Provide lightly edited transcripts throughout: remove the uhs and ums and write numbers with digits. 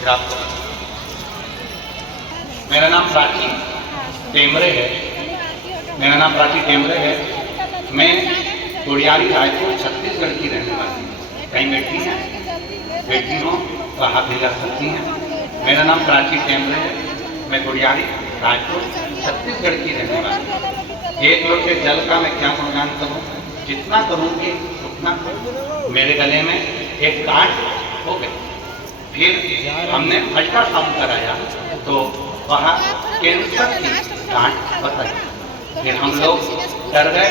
फिर आपको मेरा नाम प्राची टेमरे है। मेरा नाम प्राची टेमरे है। मैं कोडियारी रायपुर छत्तीसगढ़ की रहने वाली हूँ। कहीं बैठी हैं, बैठी हो तो हाथ हिला सकती हैं। मेरा नाम प्राची टेमरे है। मैं कोडियारी रायपुर छत्तीसगढ़ की रहने वाली हूँ। एक लोटे जल का मैं क्या गुणगान करूँ, जितना करूँगी उतना करूँ। मेरे गले में एक गांठ हो गई। फिर हमने अल्ट्रासाउंड कराया तो वहाँ कैंसर की गांठ बताई। फिर हम लोग डर गए।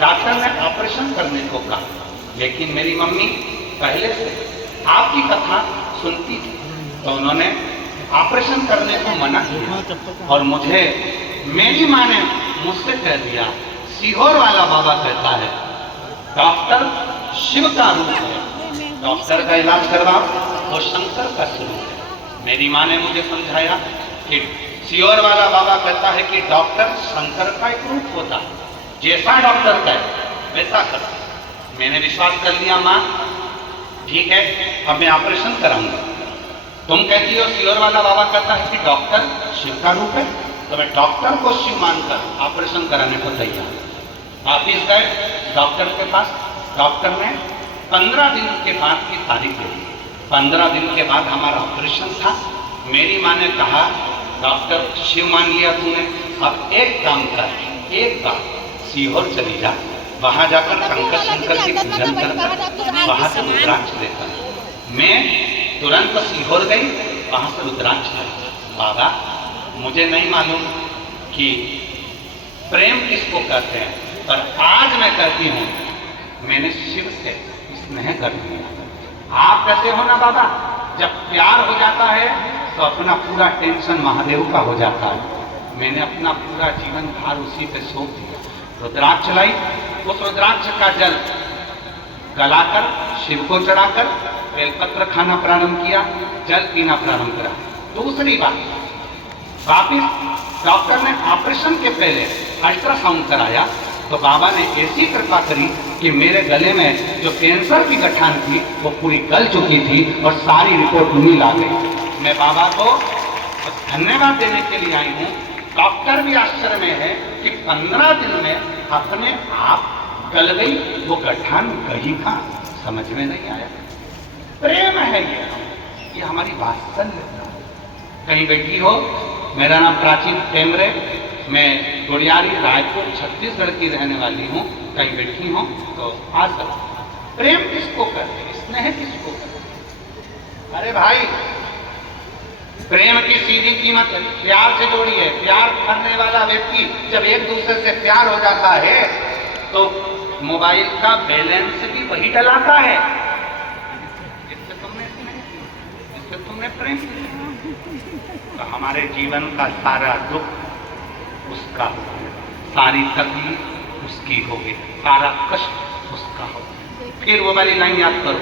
डॉक्टर ने ऑपरेशन करने को कहा, लेकिन मेरी मम्मी पहले से आपकी कथा सुनती थी तो उन्होंने ऑपरेशन करने को मना किया। और मुझे मेरी माँ ने मुझसे कह दिया, सीहोर वाला बाबा कहता है डॉक्टर शिव का रूप है, डॉक्टर का इलाज करवाओ तो शंकर का स्वरूप है। मेरी माँ ने मुझे समझाया कि सीहोर वाला बाबा कहता है कि डॉक्टर शंकर का एक रूप होता है, जैसा डॉक्टर कहे वैसा कर। मैंने विश्वास कर लिया, माँ ठीक है अब मैं ऑपरेशन कराऊंगा। तुम कहती हो सीहोर वाला बाबा कहता है कि डॉक्टर शिव का रूप है, तो मैं डॉक्टर को शिव मानकर ऑपरेशन कराने को तैयार। ऑफिस गए डॉक्टर के पास। डॉक्टर ने 15 दिन के बाद की तारीख दे दी। 15 दिन के बाद हमारा ऑपरेशन था। मेरी माँ ने कहा डॉक्टर शिव मान लिया तूने, अब एक काम कर, एक बार सीहोर चली जा, वहां जाकर शंकर की पूजन करकर वहां से रुद्राक्ष लेकर। मैं तुरंत सीहोर गई, वहां से रुद्राक्ष लाई। बाबा मुझे नहीं मालूम कि प्रेम किसको कहते हैं, पर आज मैं कहती हूँ मैंने शिव से स्नेह कर लिया। आप कहते हो ना बाबा, जब प्यार हो जाता है तो अपना पूरा टेंशन महादेव का हो जाता है। मैंने अपना पूरा जीवन भार उसी पे सौंप दिया। रुद्राक्ष लाई, उस रुद्राक्ष का जल गलाकर शिव को चढ़ाकर बेलपत्र खाना प्रारंभ किया, जल पीना प्रारंभ करा। दूसरी बात, वापिस डॉक्टर ने ऑपरेशन के पहले अल्ट्रासाउंड कराया तो बाबा ने ऐसी कृपा करी कि मेरे गले में जो कैंसर की गठान थी वो पूरी गल चुकी थी और सारी रिपोर्ट उन्हीं ला गई। मैं बाबा को धन्यवाद देने के लिए आई हूँ। डॉक्टर भी आश्चर्य में है कि 15 दिन में अपने आप गल गई वो गठान, कहीं का समझ में नहीं आया। प्रेम है ये हमारी वात्सल्य। कहीं बैठी हो, मेरा नाम प्राचीन टेमरे, मैं कोडियारी रायपुर छत्तीसगढ़ की रहने वाली हूँ। कहीं बैठी हो तो आ सकते। प्रेम किसको कहते, स्नेह किसको कहते? अरे भाई प्रेम की सीधी कीमत प्यार से जोड़ी है। प्यार करने वाला व्यक्ति जब एक दूसरे से प्यार हो जाता है तो मोबाइल का बैलेंस भी वही डलाता है जिससे तुमने प्रेम किया। तो हमारे जीवन का सारा दुख उसका होगा, सारी तकलीफ उसकी होगी, सारा कष्ट उसका होगा। फिर वो वाली लाइन याद करो,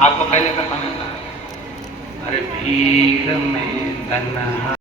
आपको पहले का समय था, अरे भीड़ में तन्हा